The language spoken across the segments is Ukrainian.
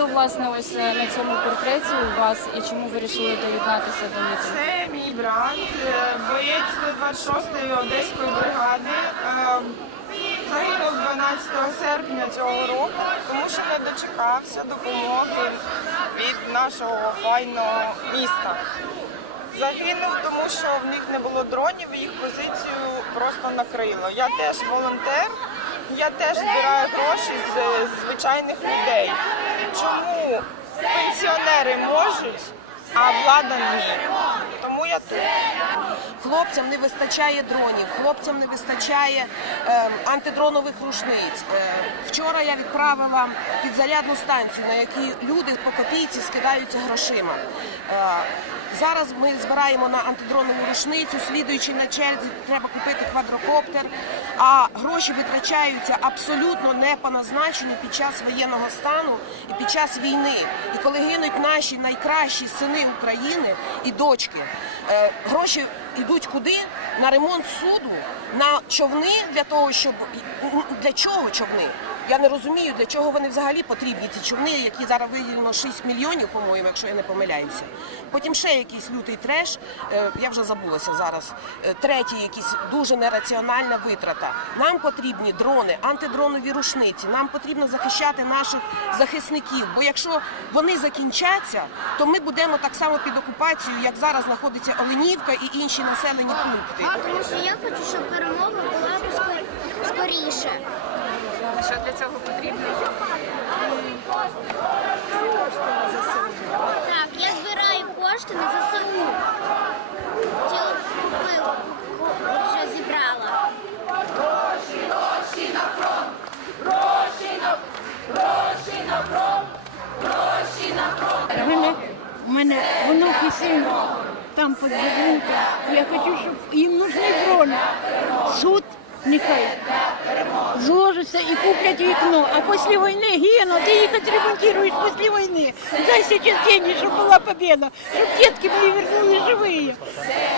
Хто власне ось е, на цьому портреті у вас і чому ви вирішили доєднатися до мітингу? Це мій брат, е, боєць 126-ї Одеської бригади. Е, Загинув 12 серпня цього року, тому що не дочекався допомоги від нашого файного міста. Загинув, тому що в них не було дронів, їх позицію просто накрило. Я теж волонтер, я теж збираю гроші з звичайних людей. Чому пенсіонери можуть, а влада ні? Тому я тут. Хлопцям не вистачає дронів, хлопцям не вистачає е, антидронових рушниць. Е, вчора я відправила підзарядну станцію, на якій люди по копійці скидаються грошима. Е, зараз ми збираємо на антидронову рушницю, слідуючи на черзі, треба купити квадрокоптер. А гроші витрачаються абсолютно не по назначенню під час воєнного стану і під час війни. І коли гинуть наші найкращі сини України і дочки, е, гроші йдуть куди? На ремонт суду, на човни для того, щоб для чого човни? Я не розумію, для чого вони взагалі потрібні. Ці човни, які зараз виділено 6 мільйонів, по-моєму, якщо я не помиляюся. Потім ще якийсь лютий треш. е, Я вже забулася зараз. Е, Третій, якийсь дуже нераціональна витрата. Нам потрібні дрони, антидронові рушниці. Нам потрібно захищати наших захисників. Бо якщо вони закінчаться, то ми будемо так само під окупацією, як зараз знаходиться Оленівка і інші населені пункти. Тому що я хочу, щоб перемога була скоріше. Що для цього потрібно? Так, я збираю кошти на ЗСУ. Тіло купив, ку- вже зібрала. У мене, у мене внук і син там подзабунка. Я хочу, щоб їм нужны дрони. Суд нехай зложится и куплять вікно. А после войны, Гена, ты их отремонтируешь после войны. Дай сейчас деньги, чтобы была победа, чтобы детки мои вернулись живые.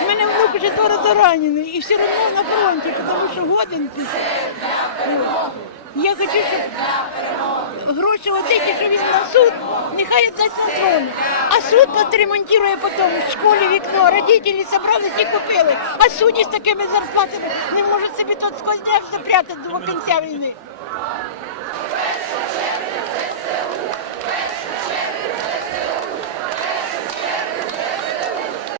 У мене внук уже два раза раненый, и все равно на фронте, потому что годен ты. Я хочу, щоб гроші от що він на суд, нехай віддасть на трони. А суд отремонтує потім в школі вікно, родителі зібрались і купили. А судді з такими зарплатами не можуть собі тут сквозняк запрятати до кінця війни.